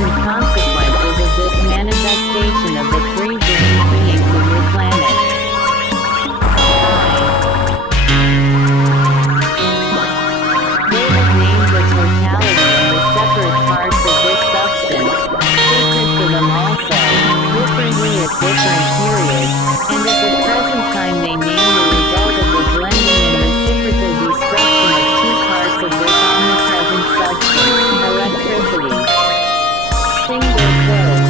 and consequences of this manifestation of the free-brained beings of your planet. They have named the totality and the separate parts of this substance, sacred for them also, differently at different periods, and at the present time they name the result of the blending and reciprocal destruction of two parts of this omnipresent substance, electricity. Single quote.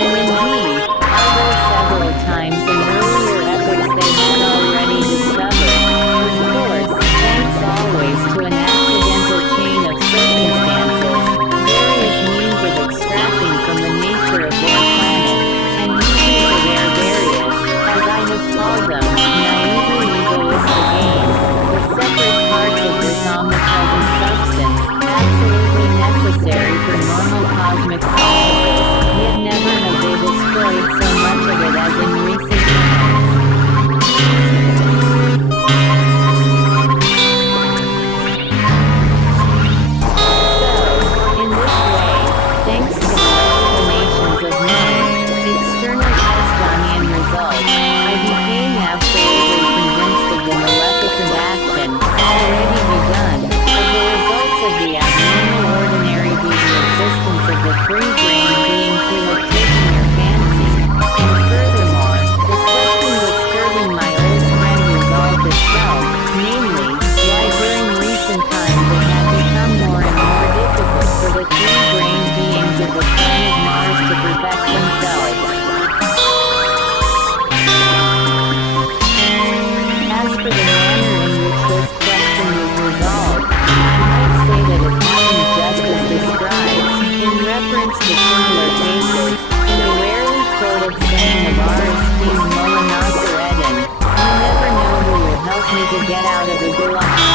And indeed, although several times in earlier epochs they had already discovered, of course, thanks always to an accidental chain of circumstances, various means of extracting from the nature of their planet, and using for their various, as I have called them, naively egoistic aims, the separate parts of this omnipresent substance, absolutely necessary for normal cosmic processes, yet never have they destroyed so much of it as in recent times. So, in this way, thanks to the explanations of mine, external Estonian results, I became absolutely convinced of the maleficent action, already begun, of the results of the abnormal ordinary being existence of the free-brained beings who have taken your fancy, and furthermore, the question disturbing my old friend resolved itself, namely, why during recent times it had become more and more difficult for the free-brained beings of the planet Mars to perfect themselves. As for the manner in which this question was resolved, I might say that it happened just as described, in reference to similar cases, in a rarely quoted saying of our esteemed Molinaser Eden, "You never know who will help me to get out of a dilemma."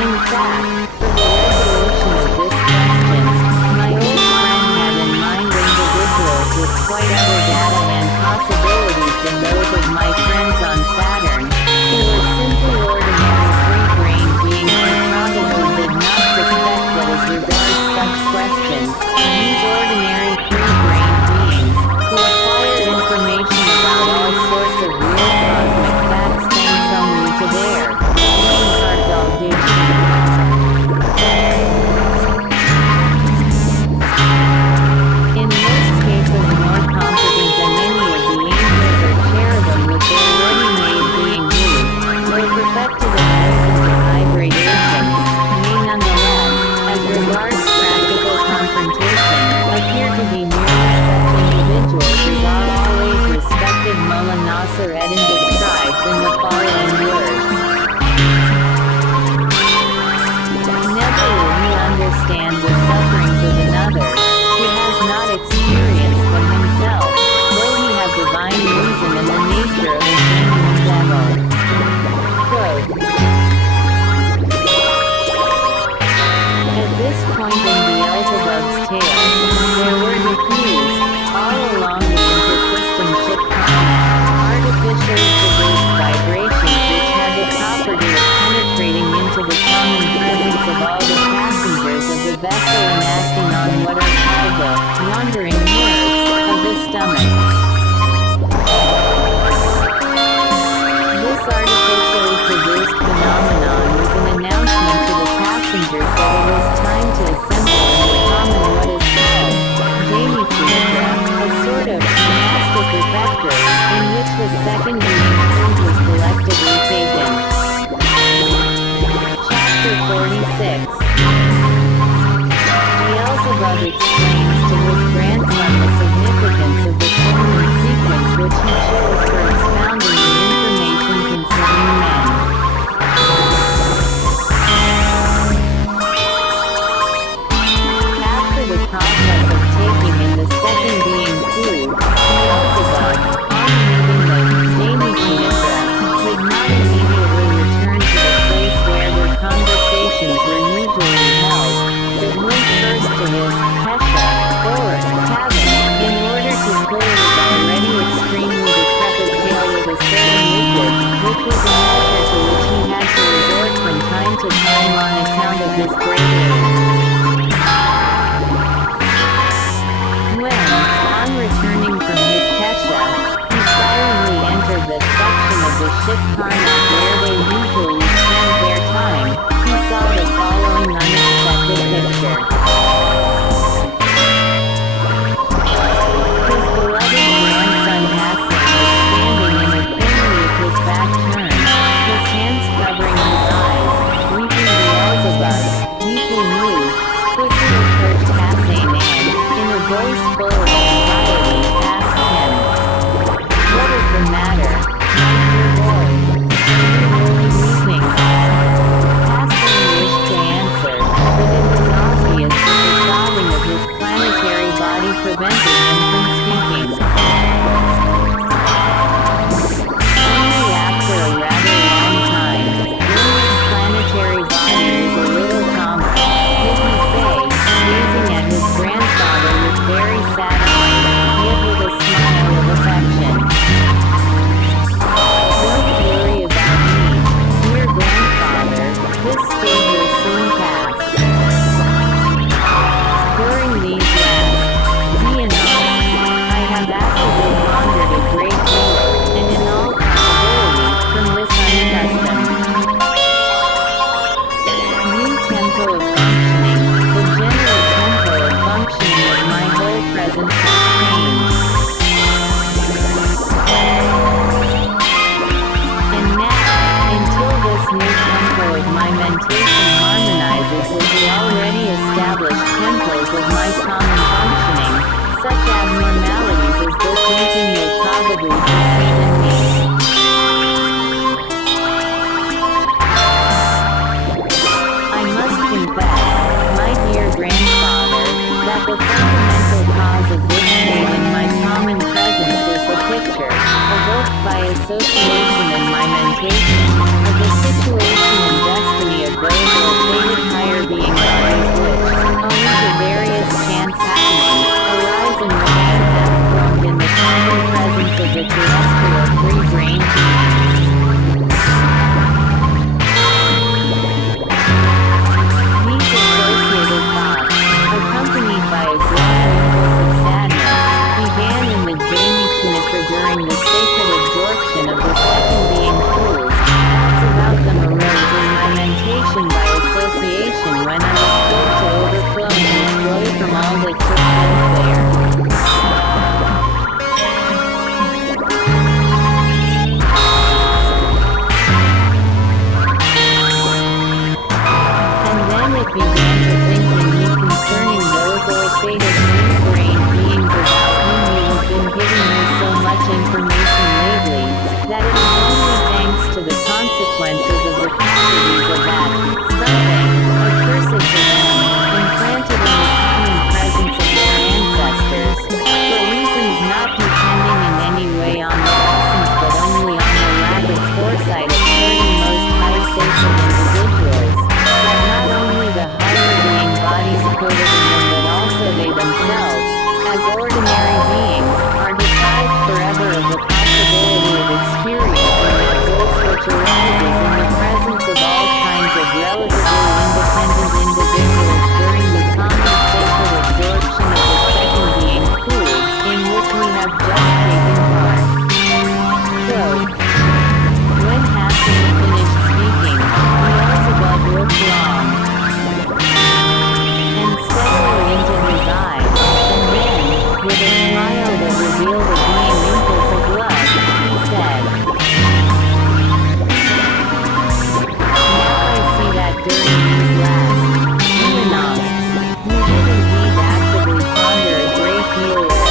In fact, for the resolution of this question, my old friend had in mind individuals with quite other data and possibilities than those of my friends on Saturn, who were simply ordinary free-brained beings who probably did not suspect what as regards such questions, and these ordinary free-brained beings, who acquired information about all sorts of real cosmic facts thanks only to their avant-garde. In most cases more competent than any of the angels or cherubim with their ready-made being used, though perfected in doses of high gradations, may nonetheless, as regards practical confrontation, appear to be merely such individuals as our always respected Molinaser Eden describes in the following words. Never will he understand the sufferings of another, who has not experienced them himself, though he have divine reason and the nature of a genuine devil. Quote. At this point in Beelzebub's tale, there were diffused, all along the intersystem chip artificially produced vibrations which had the property of penetrating into the common presence of all the passengers of the vessel and acting on what are called the wandering nerves of the stomach. This artificially produced phenomenon was an announcement to the passengers that it was time to assemble in the common what is called Jittery, a sort of monastic refector, in which the second being food was collectively taken. Chapter 46. Beelzebub explains to his grandson the significance of the Pullman sequence which he chose for expounding the information concerning men. After the process of taking in the second being food, Beelzebub, on leaving the Demichenetra, could not immediately return to the place where their conversations were usually held, but went first to his Hesha, to time on account of his great age. When, on returning from his Kesha, he silently entered the section of the ship Karnak where they usually spend their time, he saw the following unexpected picture. His beloved grandson Hassan was standing in a corner with his back turned, his hands covering his eyes, weeping Beelzebub, deeply moved, quickly approached Hassan and, in a voice full of anxiety, asked him, "What is the matter, my dear boy? Are you really weeping?" Hassan wished to answer, but it was obvious that the sobbing of his planetary body prevented him from speaking. Only after a rather long time, when his planetary body was a little calmer, did he say, gazing at his grandfather with very sad eyes, yet with a smile of affection, "Don't worry about me, dear grandfather, this stage will soon pass." During these last, he announced, "I have actually pondered a great deal, and in all probability, from this unaccustomed new tempo of functioning, the general tempo of functioning of my whole present has changed. And now, until this new tempo of my mentation harmonizes with the already established tempos of my common functioning, such abnormalities as this weeping will probably proceed in me. I must confess, my dear grandfather, that the fundamental cause of this state in my common presence is the picture, evoked by association in my mentation, of the situation and destiny of those ill-fated higher being bodies which, owing to various chance happenings, arise and remain half-formed in the common presence of the terrestrial free-brained beings. These associated thoughts, accompanied by a growing impulse of sadness, began in the Jami-Chunitra during the sacred absorption of the second being food. Thoughts about them arose in my mentation by association when I was filled to overflowing with joy from all that took place there. And then it began to think in me concerning those ill-fated free-brained beings about whom you have been giving me so much information lately, that it is only thanks to the consequences of the properties of that something, accursed to them, implanted in the common presence of their ancestors, for reasons not depending in any way on the essence but only on the lack of foresight of certain most high sacred individuals, that not only the higher being bodies coded in them but also they themselves, as ordinary beings, are deprived forever of the possibility of experiencing that bliss which arises in the presence of all kinds of relatively independent individuals during the common sacred absorption of the second being food, in which we have just taken part. Quote, when Hassan finished speaking, Beelzebub looked long and steadily into his eyes, and then, with a smile that revealed a being impulse of love, he said, "Now I see that during these last Humanosks, you did indeed actively ponder a great deal of,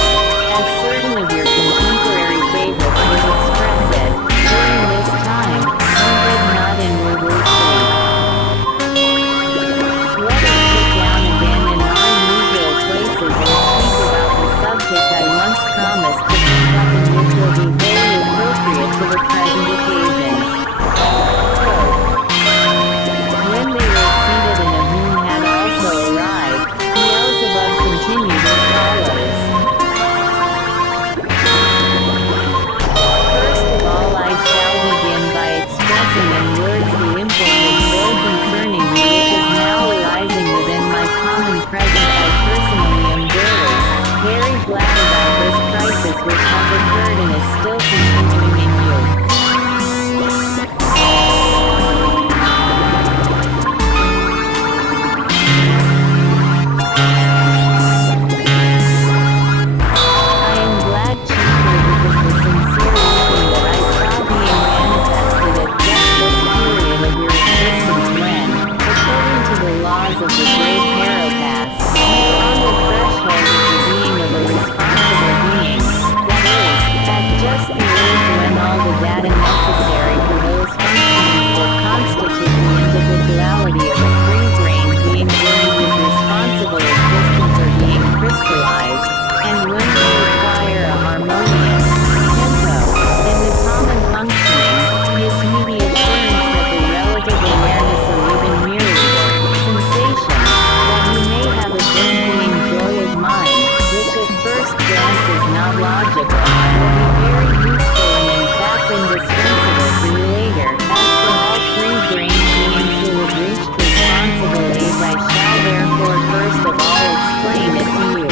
as certain of your contemporary favorites would express it, during this time, you did not inwardly sleep. Let us sit down again in our usual places and speak about the subject I once promised to take up and which will be very appropriate to the present occasion." Quote, when they were seated and a moon had also arrived, Beelzebub continued as follows. First of all I shall begin by expressing in words the impulse of so concerning logical, will be very useful and in fact indispensable to you later. As for all three-brained beings who would reach responsible age, I shall therefore first of all explain it to you.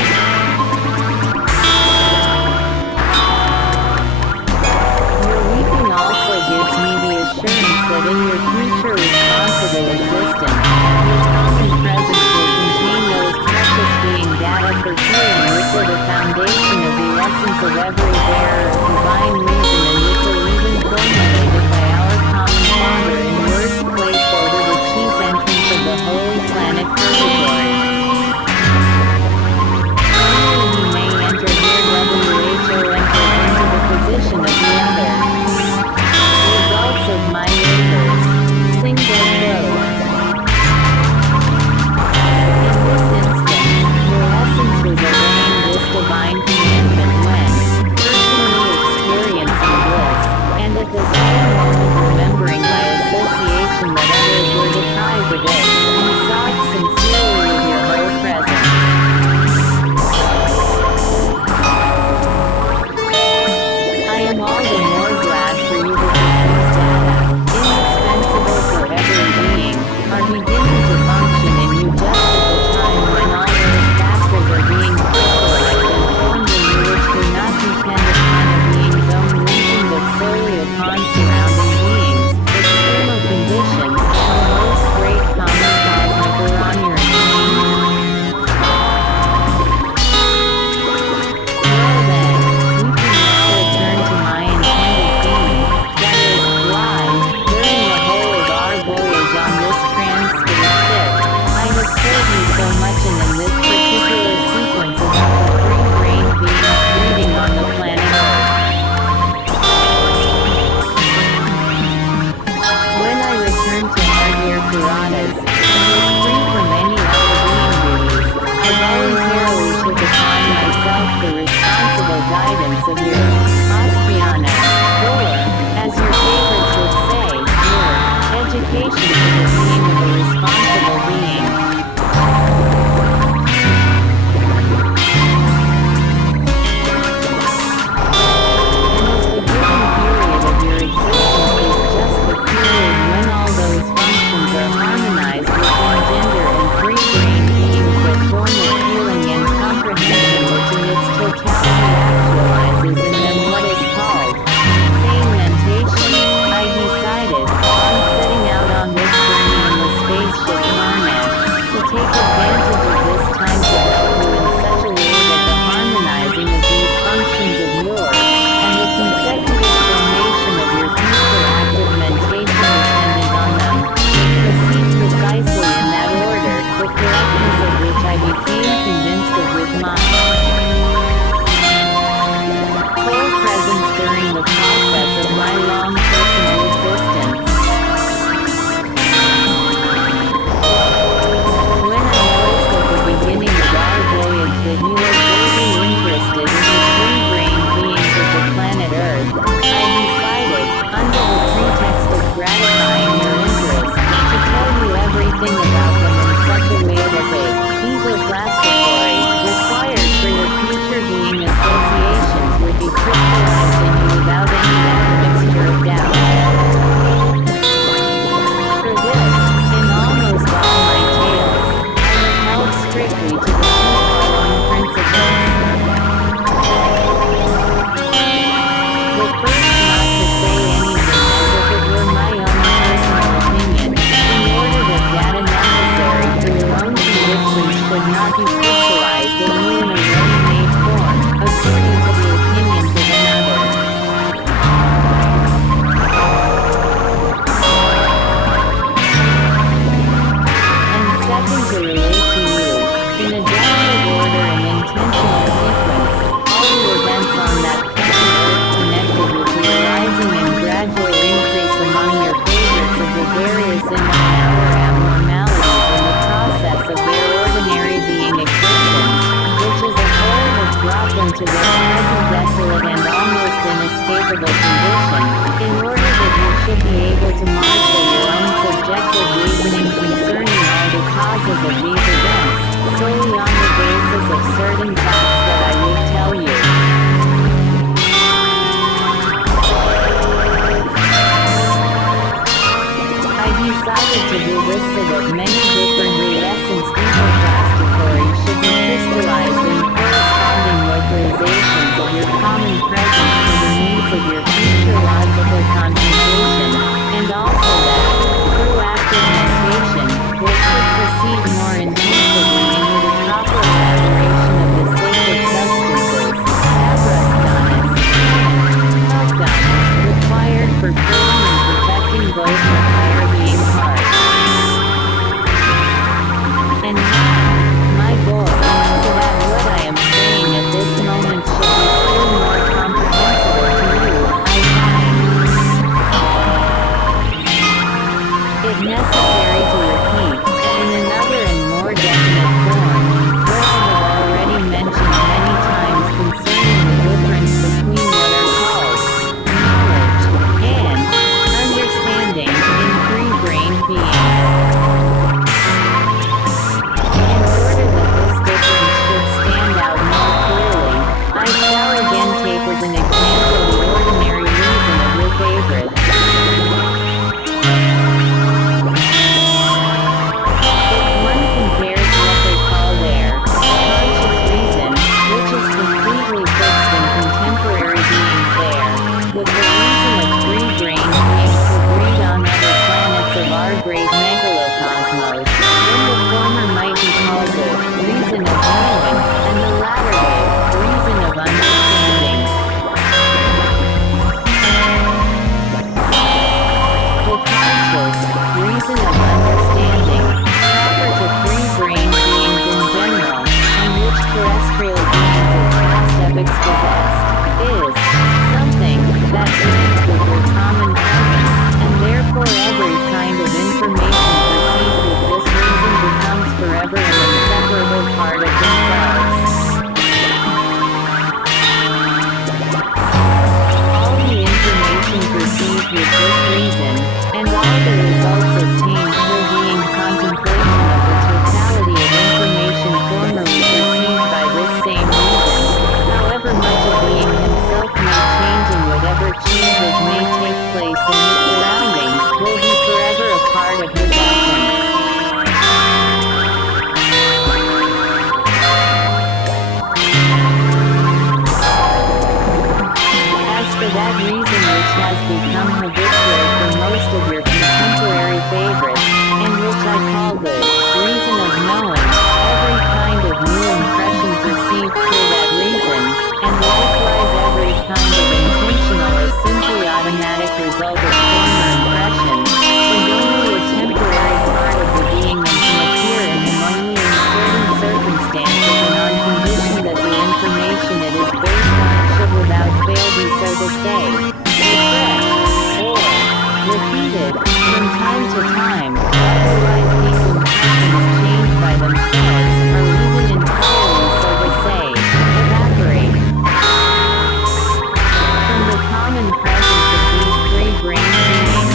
Your weeping also gives me the assurance that in your future responsible existence, your common presence will contain those precious being data for healing which are the foundation of the essence of every bearer of divine reason and which are even formulated by our common Father in words placed over the chief entrance of the holy planet Purgatory. Only he may enter here WHO enters into the position of the other. Results of my labors. Single quote. In this instance, your essence was obeying this divine commandment when, personally experiencing bliss, and at the same moment remembering by association that others were deprived of it, you sought sincerely with your whole presence. I am all the more glad for you that these data, indispensable for every being, are beginning to function in you just at the time when all those factors are being crystallized and formed in you which do not depend upon a being's own reason but solely upon surrounding beings, external conditions, or most great common cosmic or on your Well then, we can now return to my intended theme, that is, why, during the whole of our voyage on this trans-space ship, I have told you so much and in this particular sequence about the three-brained beings breeding on the planet Earth. When I returned to heavier Puranas, and was free from any other being duties, I voluntarily took upon myself the responsible guidance of your Ospiana, or, as your favorites would say, your education to the being of a responsible being. And as the given period of your existence is just the period when all those functions are harmonized within gender and three-brained beings that form a feeling and comprehension which in its totality actualizes in them what is called sane mentation, I decided, on setting out on this journey in the spaceship Karnak, to take advantage of this time to help you in such a way that the harmonizing of these functions of yours, and the consecutive formation of your future active mentation dependent on them, proceed precisely in that order, the correctness of which I became convinced of with my whole presence during the process of my long personal existence. When I noticed at the beginning of our voyage that you were greatly interested in the three-brained beings of the planet Earth, I decided, under the pretext of gratifying your interest, to tell you everything about them in such a way that they, ego-classificatory, required for your future being associations would be crystallized in you without any admixture of doubt. For this, in almost all my tales, I have held strictly to the two following principles. The first, not to say anything as if it were my own personal opinion, in order that data necessary for your own convictions should not be crystallized in you in a ready-made form, according to the opinions of another. And second, to relate to you, in a definite order and intentional sequence, all the events on that present Earth connected with the rising and gradual increase among your favorites of the various in my hour abnormalities in the process of their ordinary being existence, which as a whole has brought them to their present desolate and almost inescapable condition, in order that you should be able to marshal your own subjective reasoning concerning all the causes of these events, solely on the basis of certain facts that I would tell you. that reason which has become habitual for most of your contemporary favorites, and which I call the reason of knowing, every kind of new impression perceived through that reason, and likewise every kind of intentional or simply automatic result of former impressions, is only a temporary part of the being and can appear in him only in certain circumstances and on condition that the information it is based on should without fail be, so to say, refreshed, or repeated, from time to time, otherwise these impressions change by themselves, or even entirely, so to say, evaporate. From the common presence of these three brain beings,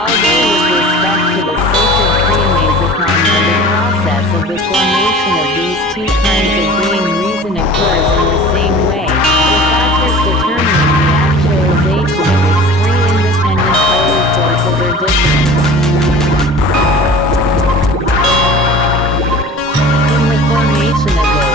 although with respect to the sacred pre-mesocon and the process of the formation of these two kinds of being reason occurs in the same way, the factors determining the actualization of its three independent polar forces are different. In the formation of the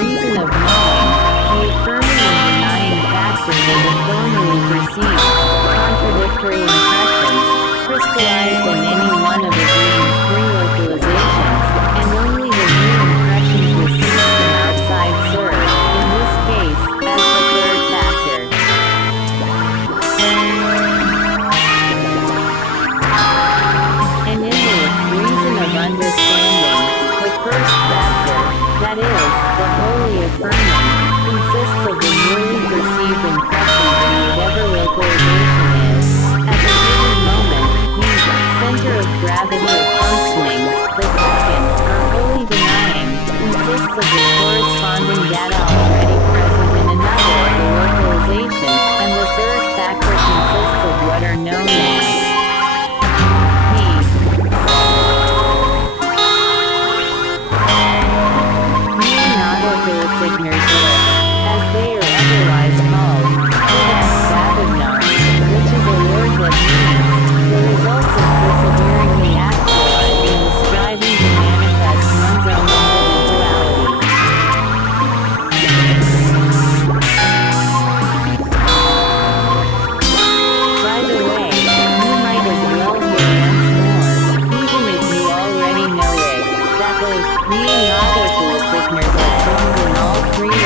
reason of knowing, the affirming and denying factors of the formerly perceived, contradictory impressions, crystallized in any one of the being's three localizations, and only the new impressions received from outside serve, in this case, as the third factor. And in the reason of understanding, the first factor, that is, the wholly affirming, consists of the newly perceived impressions in whatever localization is, at the given moment, the center of gravity of functioning. The second, or wholly denying, consists of the corresponding data already present in another of the localizations, and the third factor consists of what are known as signatures, as they are otherwise called, which is a word that means the results of persevering the actualizing the striving to manifest one's own individuality. By the way, you might as well hear once more, even if you already know it, that the being signatures are formed in all three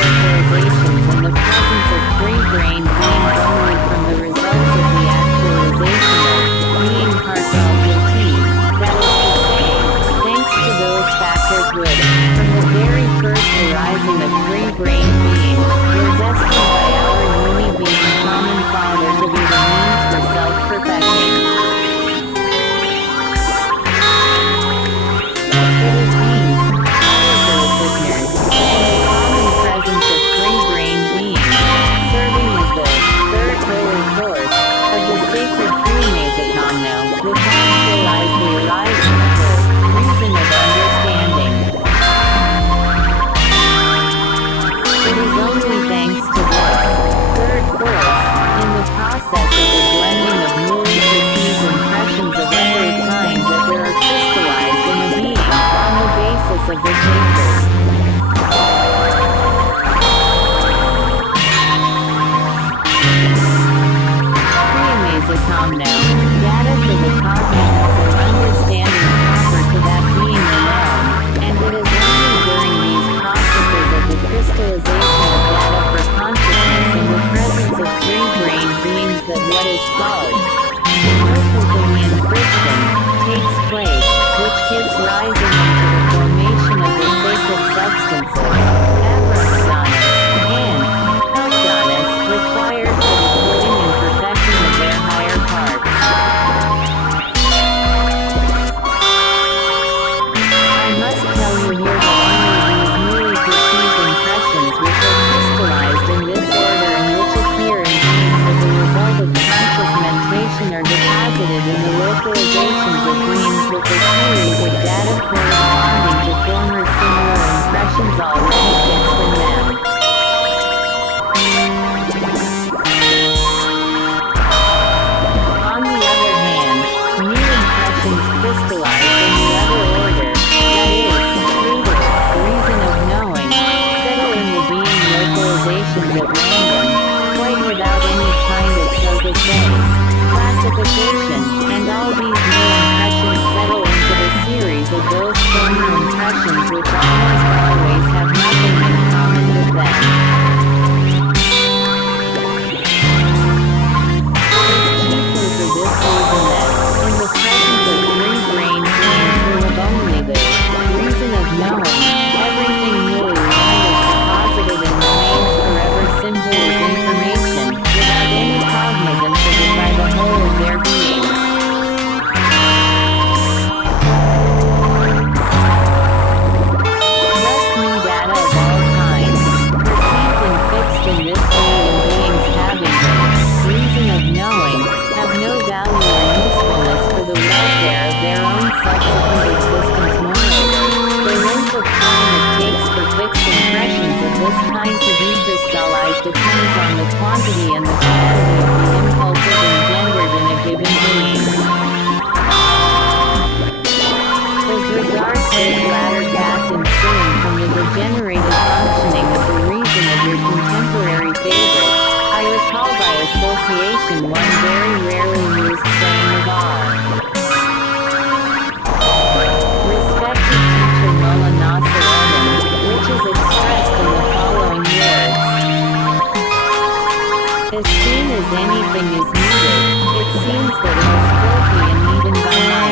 impressions at random, quite without any kind of so to say classification, and all these new impressions settle into the series of those former impressions which almost always have nothing in common with them. Depends on the quantity and the quality of the impulses engendered in a given being. As regards this latter path ensuing from the degenerated functioning of the reason of your contemporary favorites, I recall by association one very rarely used saying of R. Respected teacher Mullah Nasser Eddin, which is expressed in the following words. As soon as anything is needed, it seems that it is filthy and eaten by night.